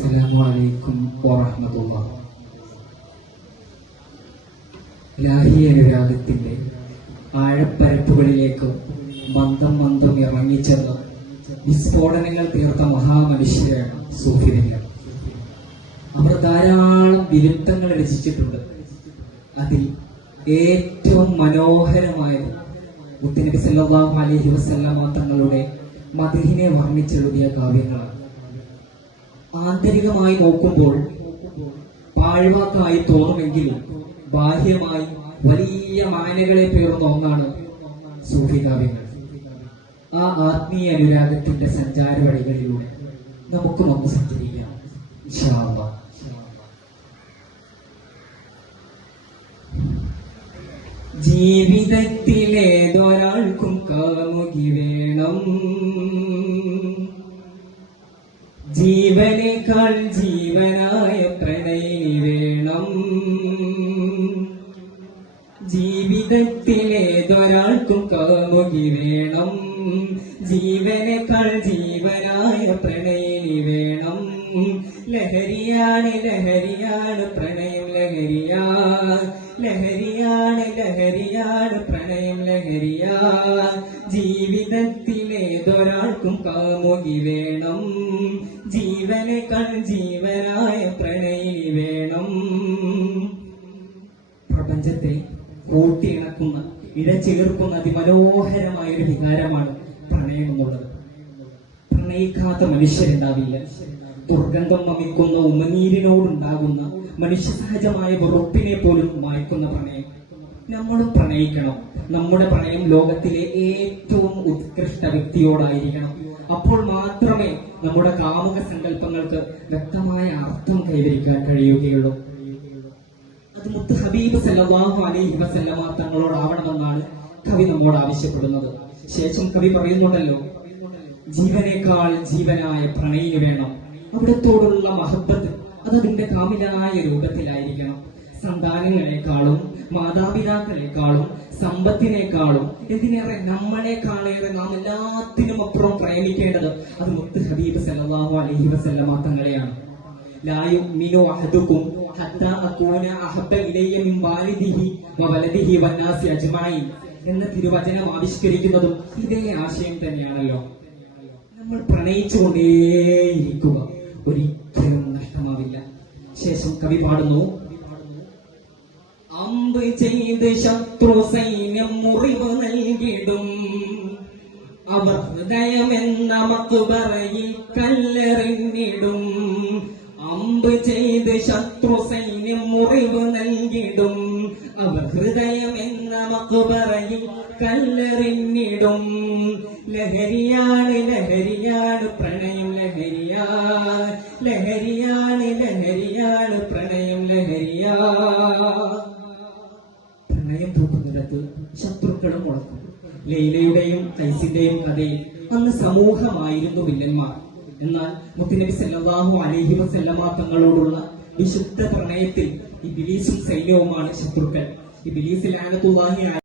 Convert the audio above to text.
അസ്സലാമലൈക്കും വറഹമതുള്ള ലാഹി ആഴപ്പരപ്പുകളിലേക്ക് മന്ദം മന്ദം ഇറങ്ങിച്ചെന്ന് വിസ്ഫോടനങ്ങൾ തീർത്ത മഹാമനുഷ്യരാണ് സൂഫിനികൾ അവർ ധാരാളം വിരുദ്ധങ്ങൾ രചിച്ചിട്ടുണ്ട്. അതിൽ ഏറ്റവും മനോഹരമായത് മുത്തനബി സല്ലാഹു അലഹി വസ്ലാമ തങ്ങളുടെ മതിഹിനെ വർണിച്ചെഴുതിയ കാവ്യങ്ങളാണ്. ആന്തരികമായി നോക്കുമ്പോൾ പാഴ്വാക്കായി തോന്നുമെങ്കിലും ബാഹ്യമായി വലിയ മാനകളെ പേർന്ന ഒന്നാണ് സൂഫികാവ്യങ്ങൾ ആ ആത്മീയ അനുരാഗത്തിന്റെ സഞ്ചാര വഴികളിലൂടെ നമുക്കും ഒന്ന് സഞ്ചരിക്കാം. ജീവിതത്തിലേതൊരാൾക്കും കാമുകി വേണം. ജീവനേക്കാൾ ജീവനായ പ്രണയിനി വേണം. ജീവിതത്തിലേതൊരാൾക്കും കാമുകി വേണം. ജീവനേക്കാൾ ജീവനായ പ്രണയിനി വേണം. ലഹരിയാണ് ലഹരിയാണ് പ്രണയം ലഹരിയാ. ലഹരിയാണ് ലഹരിയാണ് പ്രണയം ലഹരിയാ ജീവിതത്തിലേതൊരാൾക്കും കാമുകി വേണം. ജീവനേക്കാൾ ജീവനായ പ്രണയി വേണം. പ്രപഞ്ചത്തെ കൂട്ടിയിണക്കുന്ന ഇഴചേർക്കുന്ന അതിമനോഹരമായ ഒരു വികാരമാണ് പ്രണയം എന്നുള്ളത്. പ്രണയിക്കാത്ത മനുഷ്യരുണ്ടാവില്ല. ദുർഗന്ധം വമിക്കുന്ന ഉമനീരിനോടുണ്ടാകുന്ന മനുഷ്യ സഹജമായ വെറുപ്പിനെ പോലും മായ്ക്കുന്ന പ്രണയം. നമ്മൾ പ്രണയിക്കണം. നമ്മുടെ പ്രണയം ലോകത്തിലെ ഏറ്റവും ഉത്കൃഷ്ട വ്യക്തിയോടായിരിക്കണം. അപ്പോൾ മാത്രമേ നമ്മുടെ കാമുക സങ്കല്പങ്ങൾക്ക് വ്യക്തമായ അർത്ഥം കൈവരിക്കാൻ കഴിയുകയുള്ളൂ. അത് മുത്ത് ഹബീബ് സല്ലാഹു അലൈഹി വസല്ലമ തങ്ങളോടാവണമെന്നാണ് കവി നമ്മോട് ആവശ്യപ്പെടുന്നത്. ശേഷം കവി പറയുന്നുണ്ടല്ലോ ജീവനേക്കാൾ ജീവനായ പ്രണയിന് വേണം. അവിടത്തോടുള്ള മഹബത്ത് അതതിന്റെ കാമിലായ രൂപത്തിലായിരിക്കണം. സന്താനങ്ങളെക്കാളും മാതാപിതാക്കളെക്കാളും സമ്പത്തിനേക്കാളും എന്തിനേറെ നമ്മളെക്കാളേറെ നാം എല്ലാത്തിനും അപ്പുറം പ്രേമിക്കേണ്ടത് അത് മുത്ത് ഹബീബ് സല്ലാഹു അലഹി വസല്ലമ തങ്ങളെയാണ്. എന്ന തിരുവചനം ആവിഷ്കരിക്കുന്നതും ഇതേ ആശയം തന്നെയാണല്ലോ. നമ്മൾ പ്രണയിച്ചുകൊണ്ടേയിരിക്കുക. ഒരിക്കലും ശേഷം കവി പാടുന്നു. അമ്പ് ചെയ്ത് ശത്രു സൈന്യം മുറിവ് നൽകിടും. അവർ ഹൃദയമെന്ന മക്കുപറയിൽ കല്ലെറിഞ്ഞിടും. അമ്പ് ചെയ്ത് ശത്രു സൈന്യം മുറിവ് നൽകിടും. അവർ ഹൃദയമെന്ന മക്കുപറയിൽ കല്ലെറിഞ്ഞിടും. ലഹരിയാണ് ലഹരിയാണ് പ്രണയം ലഹരിയാ ലഹരിയാണ് പ്രണയം പൂക്കുന്നിടത്ത് ശത്രുക്കളും മുളക്കും. ലൈലയുടെയും കൈസിന്റെയും കഥയിൽ അന്ന് സമൂഹമായിരുന്നു വില്ലന്മാർ. എന്നാൽ മുത്തുനബി സല്ലാഹു അലൈഹി വസല്ലമ തങ്ങളോടുള്ള വിശുദ്ധ പ്രണയത്തിൽ ഇബിലീസും സൈന്യവുമാണ് ശത്രുക്കൾ. ഇബിലീസ് ലാനത്തുല്ലാഹി